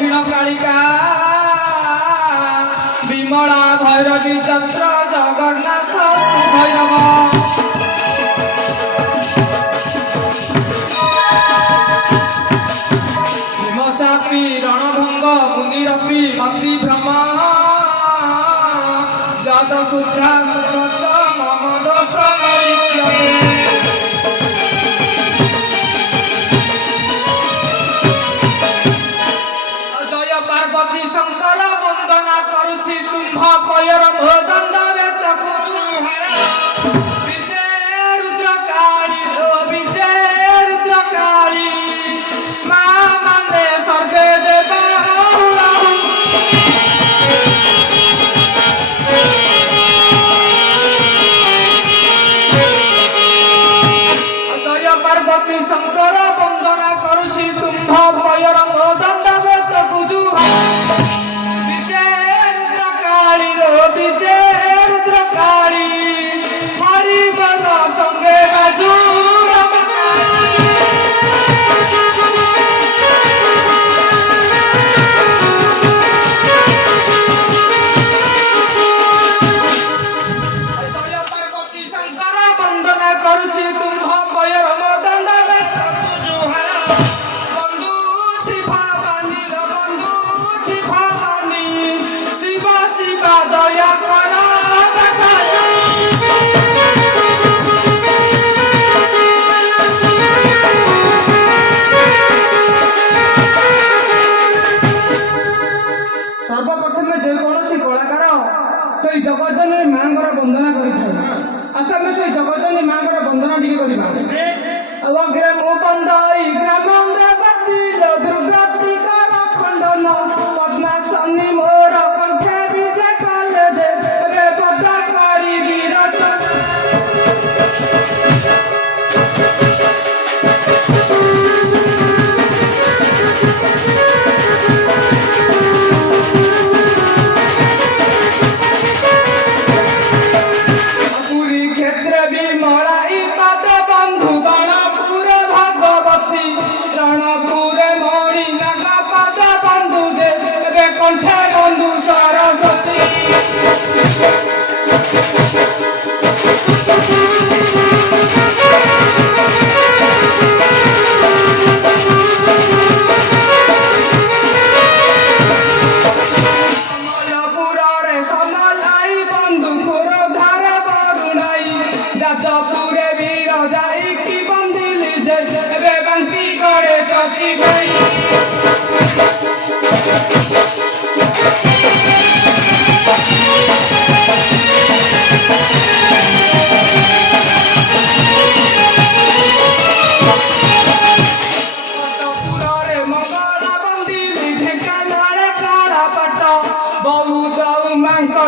दक्षिण कालिका विमला भैरवी चंद्र जगन्नाथ भैरव हिमसापी रणभंग मुनिरपी मति भ्रम जात शुद्धा सुच मम दोष जय पार्वती शंकर वंदना करुछि तुम्भ पयर भोदंड विजय रुद्र काली विजय रुद्र काली मां माने सर्वे देवा जय पार्वती शंकर वंदना करुछि तुम्भ पयर भोदंड विजय रुद्र काली हरिवन संगे बाजू पार्वती शंकर वंदना करुछि तुम्भ पयर मदन बंधु छिपावानी शिव शिव दया कर सर्वप्रथम जेकोसी कलाकार से जगतजननी माँ वंदना करमे से जगतजननी माँ वंदना टी अग्रे मु बंदई ग्राम दुर्गति कर खंडन पद्मासनी मोर कंठे विजय कले जे बड़ा करी वीरज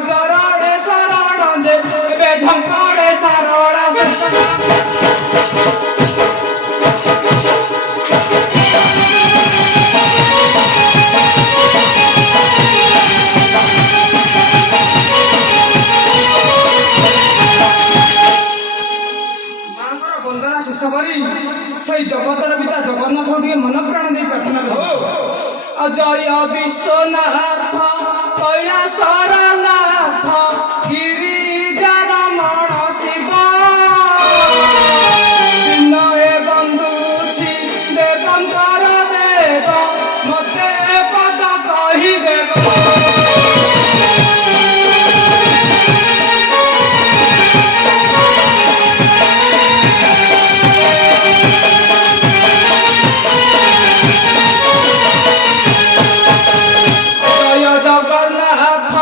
चरण शरण जे झंकड़े शरण वंदना शेष कर जगतर पिता जगन्नाथ मन प्राण दे प्रार्थना कर जय विश्वनाथ कैलासनाथ गिरिजा रमण शिव विनय बंधुछि देवंकर देव मते पद कहि देव जय जगन्नाथ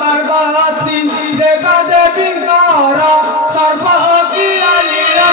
ପାର୍ବତୀ ଦେବା ଦେବୀଙ୍କର ସର୍ବ କ୍ରିୟା ଲୀଳା।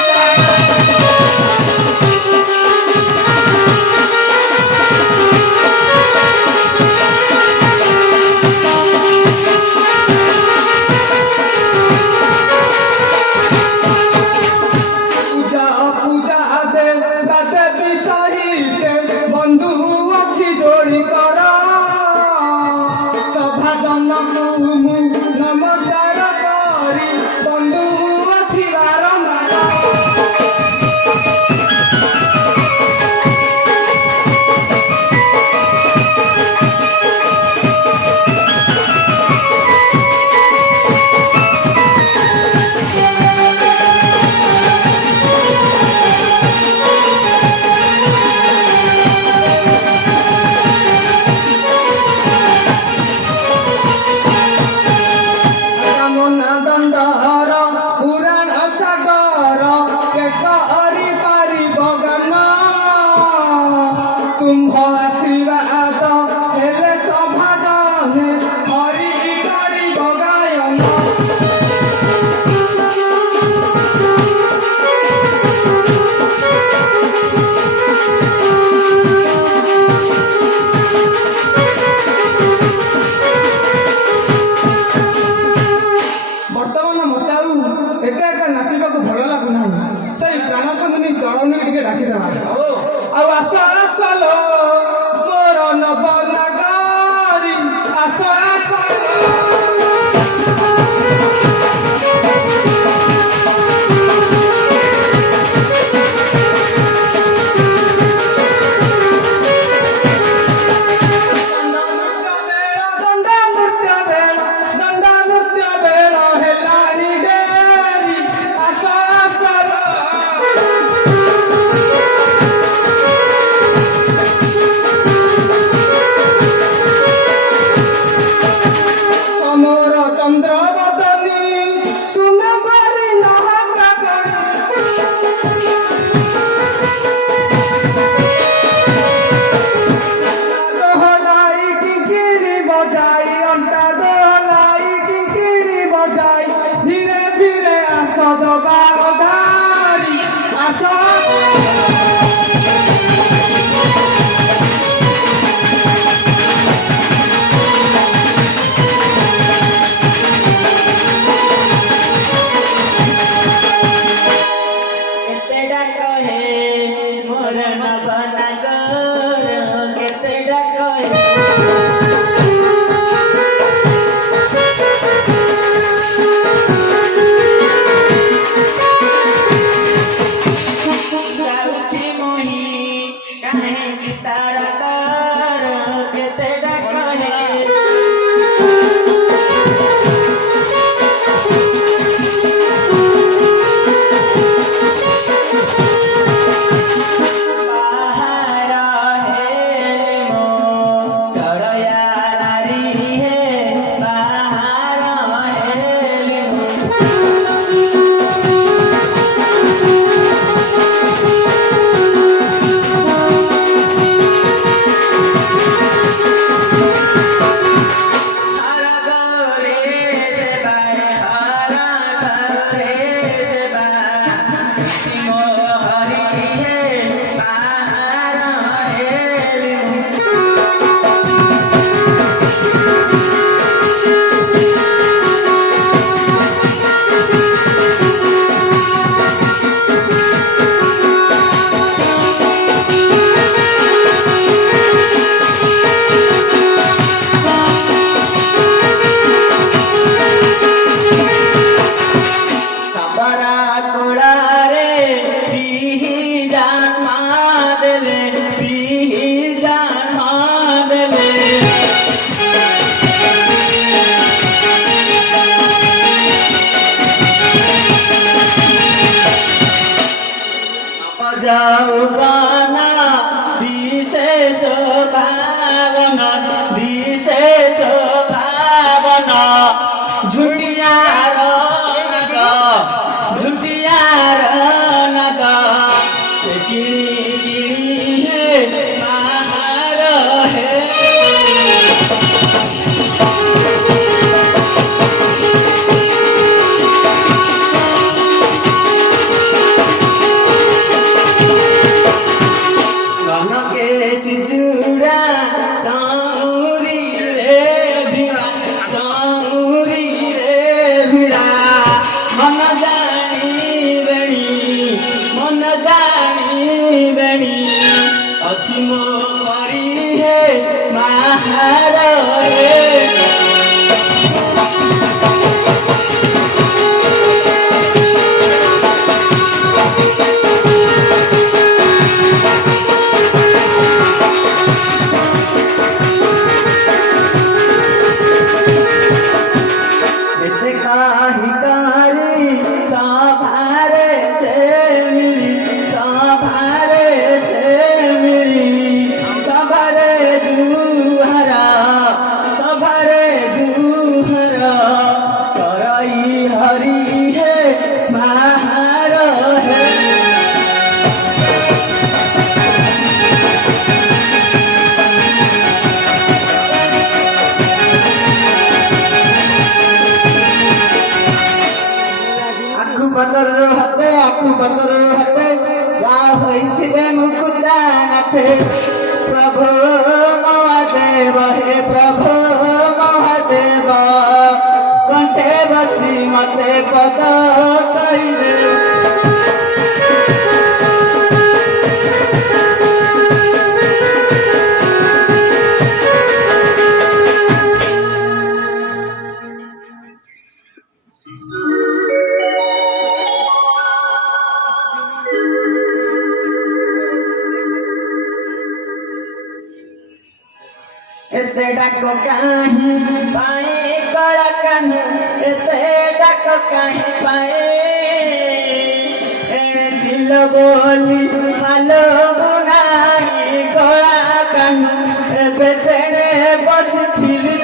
ପଛେ ବସି ମତେ ପଦ କହିଲେ एते डाक कहीं पाए कला कान एते डाक कहीं पाए एने दिल बोली मालो बुनाई कला कान एबे तेने बसथिली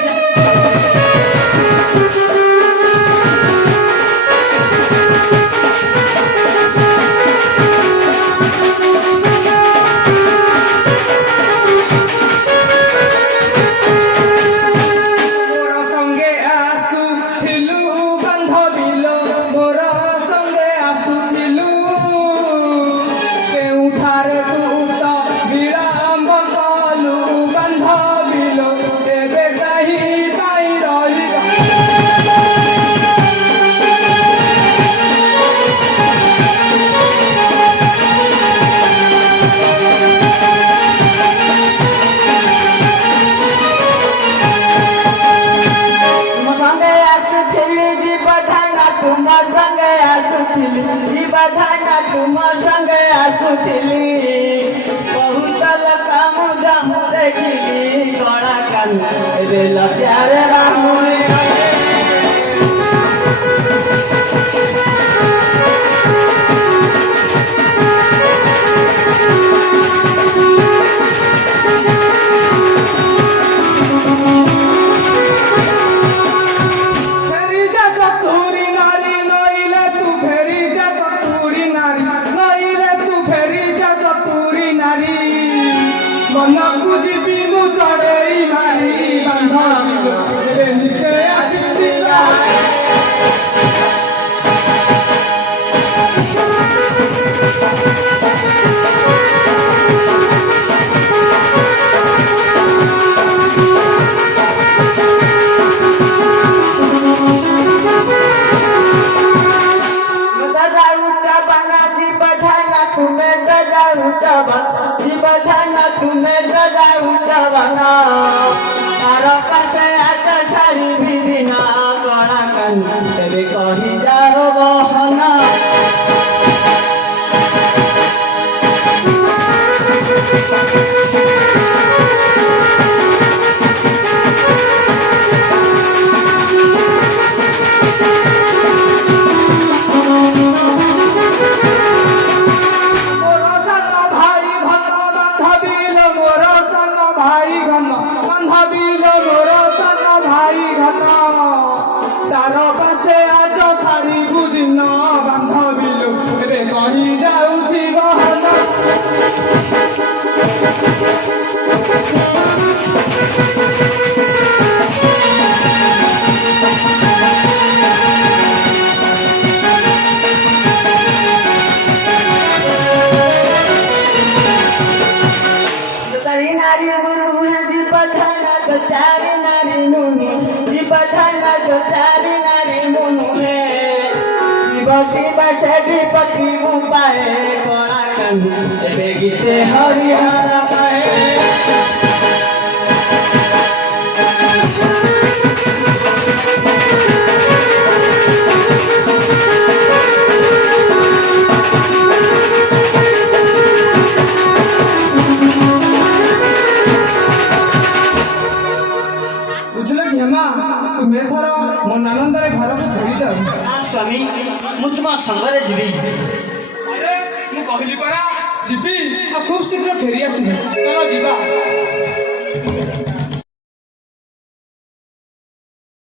तुम संग आसुथिली बहुत लकामु जाहु देखिली कला कान रे लजारे बामुनी तुम्हें जगाऊ जवाना तारा पासे आका सारी भी दिना कला कान तेरे कही जाओ बहना शिव से पति पाए कला कान एबे गीते हरिहर पाए बुझल कि हेमा तुम्हें थर मन आनंद घर को फेरी जाऊ स्वामी मु तुम संगरे जीवी अरे मु कहली परा जीवी खूब शीघ्र फेरी आसबे चलो जीवा